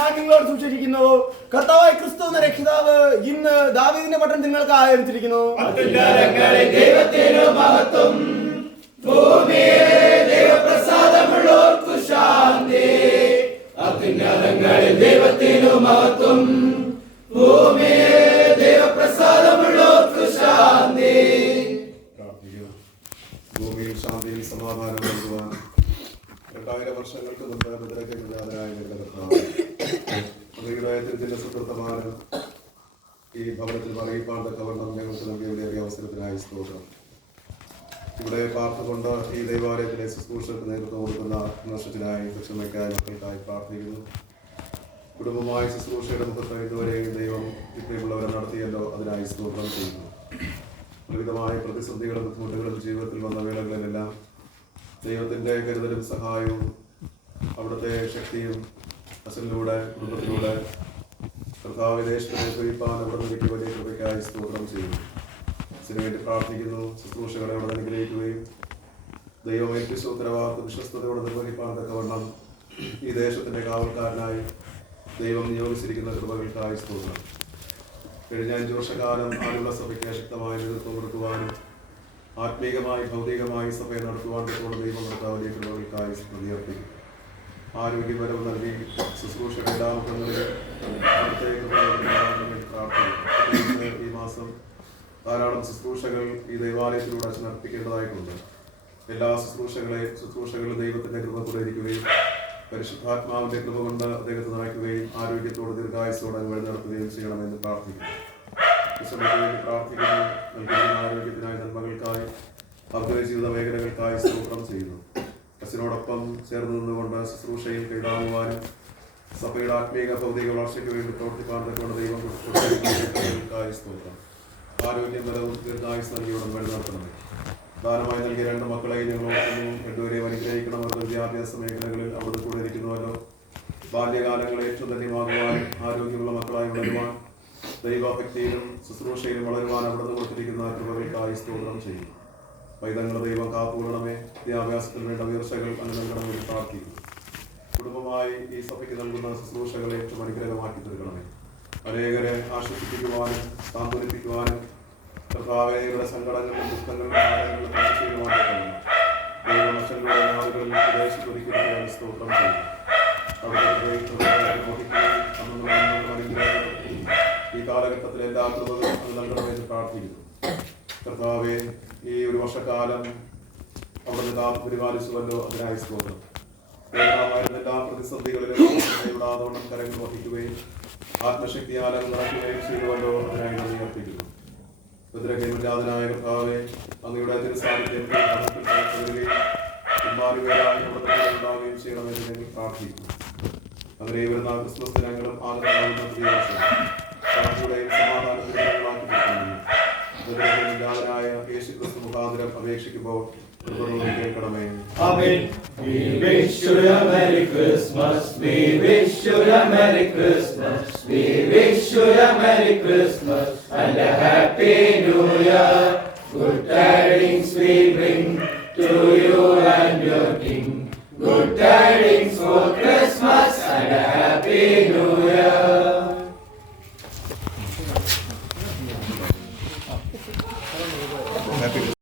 ഞാൻ നിങ്ങളോട് സൂക്ഷിച്ചിരിക്കുന്നു. കർത്താവായ ക്രിസ്തു എന്ന രക്ഷിതാവ് ഇന്ന് ദാവീദിന്റെ പട്ടണം നിങ്ങൾക്ക് ആയിരിച്ചിരിക്കുന്നു. ദൈവത്തിനു മഹത്വം, ഭൂമിയിലെ ദൈവപ്രസാദമുള്ളോർക്കു ശാന്തി. അത്യുന്നതങ്ങളിൽ ദൈവത്തിനു മഹത്വം, ഭൂമിയിലെ ദൈവപ്രസാദമുള്ളോർക്കു ശാന്തി. ഭൂമിയിൽ ശാന്തിയും സമാധാനം നൽകുവാൻ 2000 വർഷങ്ങൾക്ക് മുമ്പ് മുദ്രയ്ക്കെതിരായ ഹൃദയത്തിന്റെ സുഹൃത്തമാനം ഈ ഭവനത്തിൽ അറിയിപ്പാൻ തക്കവണ്ണം ഞങ്ങൾക്ക് നൽകിയ അവസരത്തിനായി സ്തോത്രം. ഇവിടെ പാർത്തുകൊണ്ട് ഈ ദൈവാലയത്തിലെ ശുശ്രൂഷകൾക്ക് നേതൃത്വം കൊടുക്കുന്ന വർഷത്തിനായി ദക്ഷമയ്ക്കായി മക്കൾക്കായി പ്രാർത്ഥിക്കുന്നു. കുടുംബമായ ശുശ്രൂഷയുടെ മുഖത്ത് ഇതുവരെയും ദൈവം ഇത്രയുമുള്ളവരെ നടത്തിയല്ലോ, അതിനായി സ്തോത്രം ചെയ്യുന്നു. വിവിധമായ പ്രതിസന്ധികളും ബുദ്ധിമുട്ടുകളും ജീവിതത്തിൽ വന്ന വേളകളിലെല്ലാം ദൈവത്തിൻ്റെ കരുതലും സഹായവും അവിടുത്തെ ശക്തിയും അസലിലൂടെ കുടുംബത്തിലൂടെ കർത്താവിദേശത്തെ കുറിപ്പാൻ അവിടെ നിൽക്കി വലിയ കൃപയ്ക്കായി സ്തോത്രം ചെയ്യുന്നു. ഇതിനുവേണ്ടി പ്രാർത്ഥിക്കുന്നു. ശുശ്രൂഷകളെ അവിടെ അനുഗ്രഹിക്കുകയും ദൈവം ഏൽപ്പിച്ച ഉത്തരവാദിത്വം വിശ്വസ്തയോടെ നിർവഹിപ്പാൻ തക്കവണ്ണം ഈ ദേശത്തിൻ്റെ കാവൽക്കാരനായി ദൈവം നിയോഗിച്ചിരിക്കുന്ന കൃപകൾക്കായി സ്തോത്രം. കഴിഞ്ഞ 5 വർഷക്കാലം ആലുള്ള സഭയ്ക്ക് ശക്തമായ നേതൃത്വം കൊടുക്കുവാനും ആത്മീകമായി ഭൗതികമായി സഭയെ നടത്തുവാൻ തക്കോടെ ദൈവം കൊടുത്ത വലിയ കൃപകൾക്കായി നന്ദിയർപ്പിക്കും. ആരോഗ്യപരം നൽകി ശുശ്രൂഷയുടെ എല്ലാ മുഖങ്ങളിലും അവിടുത്തെ പ്രാർത്ഥിക്കും. ഈ മാസം ധാരാളം ശുശ്രൂഷകൾ ഈ ദൈവാലയത്തിലൂടെ അച്ഛൻ അർപ്പിക്കേണ്ടതായിട്ടുണ്ട്. എല്ലാ ശുശ്രൂഷകളും ദൈവത്തിന്റെ കൃപ തുടരുകയും പരിശുദ്ധാത്മാവിന്റെ കൃപ കൊണ്ട് അദ്ദേഹത്തെ നയിക്കുകയും ആരോഗ്യത്തോടെ ദീർഘായുസോടെ വഴി നടത്തുകയും ചെയ്യണമെന്ന് പ്രാർത്ഥിക്കുന്നു. നൽകുന്ന ആരോഗ്യത്തിനായി നന്മകൾക്കായി അവരുടെ ജീവിത മേഖലകൾക്കായി സ്തോത്രം ചെയ്യുന്നു. അച്ഛനോടൊപ്പം ചേർന്ന് നിന്നുകൊണ്ട് ശുശ്രൂഷയിൽ കൈതാങ്ങുവാനും സഭയുടെ ആത്മീക ഭൗതിക വളർച്ചയ്ക്ക് വേണ്ടി പ്രവർത്തിക്കാൻ തക്കൊണ്ട് ദൈവം സ്തോത്രം. ആരോഗ്യം ബലവും ദീർഘായുസ് നൽകിയോടെ വഴി നടത്തണമേ. ദാനമായി നൽകിയ 2 മക്കളെയും ഞങ്ങൾ ഓർക്കുന്നു. 2 പേരെയും അനുഗ്രഹിക്കണം. അവരുടെ വിദ്യാഭ്യാസ മേഖലകളിൽ അവിടെ കൂടെ ഇരിക്കുന്നവരോ ബാല്യകാലങ്ങളെ ഏറ്റവും ധന്യമാകുവാനും ആരോഗ്യമുള്ള മക്കളായി വളരുവാൻ ദൈവഭക്തിയിലും ശുശ്രൂഷയിലും വളരുവാൻ അവിടുന്ന് കൊടുത്തിരിക്കുന്ന കൃപകൾക്കായി സ്തോത്രം ചെയ്യും. പൈതങ്ങളുടെ ദൈവം കാത്തുകൊള്ളണമേ. വിദ്യാഭ്യാസത്തിൽ വേണ്ട ഉയർച്ചകൾ അങ്ങ് നൽകണമെന്ന് പ്രാർത്ഥിക്കുന്നു. കുടുംബമായി ഈ സഭയ്ക്ക് നൽകുന്ന ശുശ്രൂഷകളെ ഏറ്റവും അനുഗ്രഹമാക്കി തീർക്കണമേ. അനേകരെ ആശ്വസിപ്പിക്കുവാനും സാന്ത്വനിപ്പിക്കുവാനും കർത്താവയുടെ സങ്കടങ്ങളും ദുഃഖങ്ങളും ചെയ്യുവാനും ദൈവമക്കളുടെ നാളുകളിൽ ഉപദേശിക്കുന്ന സ്തോത്രം ചെയ്യും. ഈ കാലഘട്ടത്തിൽ എല്ലാ കൃപകളും അത് നൽകണമെന്ന് പ്രാർത്ഥിക്കുന്നു. കർത്താവെ, ഈ ഒരു വർഷക്കാലം അവിടുന്ന് കാത്തു പരിപാലിച്ചുവല്ലോ, അതിനായി സ്തോത്രം. എല്ലാ പ്രതിസന്ധികളിലും ഇവിടാതോണം കരങ്ങൾ വഹിക്കുകയും ആത്മശക്തിയാൽ നടക്കുകയും ചെയ്യുവല്ലോ, അതിനായി നന്ദി അർപ്പിക്കുന്നു. ഭദ്രകേമജാതനായ കർത്താവെ, അങ്ങയുടെ തിരുസാന്നിധ്യം ഉണ്ടാവുകയും ചെയ്യണമെന്ന് ഞങ്ങൾ പ്രാർത്ഥിക്കുന്നു. അങ്ങനെ വരുന്ന ക്രിസ്മസ് ദിനങ്ങളും ആഗതമാകുന്ന പുതിയ വർഷം ശാന്തിയുടെയും സമാധാനത്തിൻ്റെയും ഭദ്രകേമജാതനായ യേശു ക്രിസ്തു മുഖാന്തരം അപേക്ഷിക്കുമ്പോൾ കേൾക്കണമേ. We wish you a Merry Christmas. We wish you a Merry Christmas. We wish you a Merry Christmas and a Happy New Year. Good tidings we bring to you and your King. Good tidings.